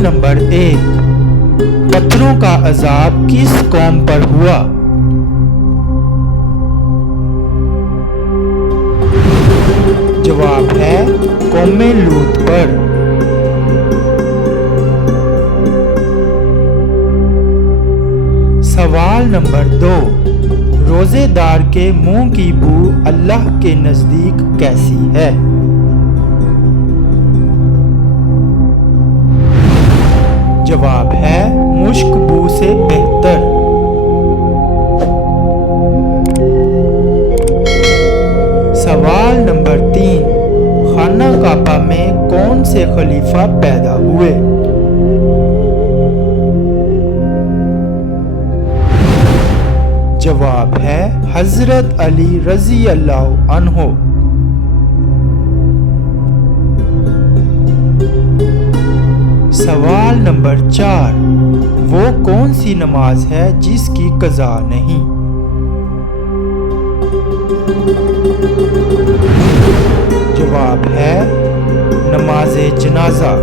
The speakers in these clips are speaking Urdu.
نمبر 1، پتھروں کا عذاب کس قوم پر ہوا؟ جواب ہے قوم لوط پر۔ سوال نمبر 2، روزے دار کے منہ کی بو اللہ کے نزدیک کیسی ہے؟ جواب ہے مشک بو سے بہتر۔ سوال نمبر 3، خانہ کعبہ میں کون سے خلیفہ پیدا ہوئے؟ جواب ہے حضرت علی رضی اللہ عنہ۔ سوال نمبر 4، وہ کون سی نماز ہے جس کی قضا نہیں؟ جواب ہے نماز جنازہ۔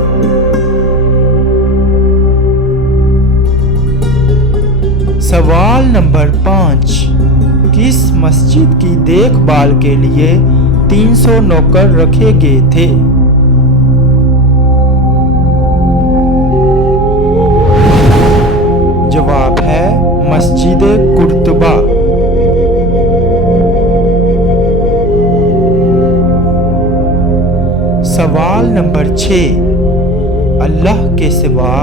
سوال نمبر 5، کس مسجد کی دیکھ بھال کے لیے 300 نوکر رکھے گئے تھے؟ جواب ہے مسجد قرطبہ۔ سوال نمبر 6، اللہ کے سوا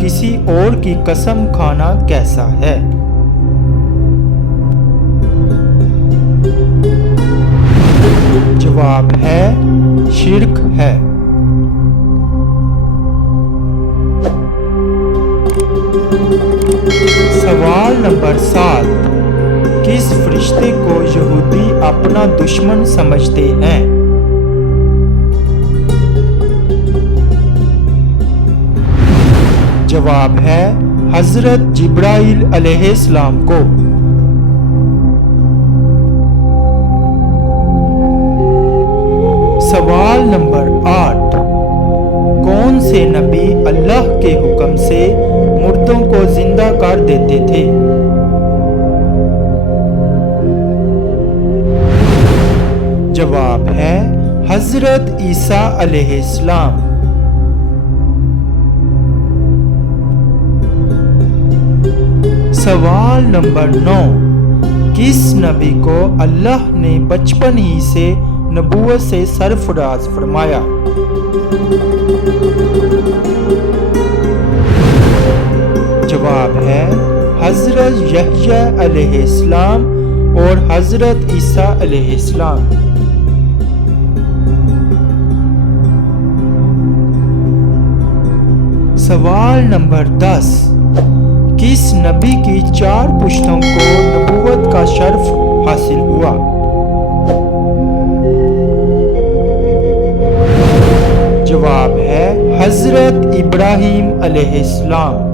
کسی اور کی قسم کھانا کیسا ہے؟ جواب ہے شرک ہے۔ سوال نمبر 7، کس فرشتے کو یہودی اپنا دشمن سمجھتے ہیں؟ جواب ہے حضرت جبرائیل علیہ السلام کو۔ سوال نمبر 8، کون سے نبی اللہ کے حکم سے مردوں کو زندہ کر دیتے تھے؟ جواب ہے حضرت عیسیٰ علیہ السلام۔ سوال نمبر 9، کس نبی کو اللہ نے بچپن ہی سے نبوت سے سرفراز فرمایا؟ جواب ہے حضرت یحییٰ علیہ السلام اور حضرت عیسیٰ علیہ السلام۔ سوال نمبر 10، کس نبی کی 4 پشتوں کو نبوت کا شرف حاصل ہوا؟ جواب ہے حضرت ابراہیم علیہ السلام۔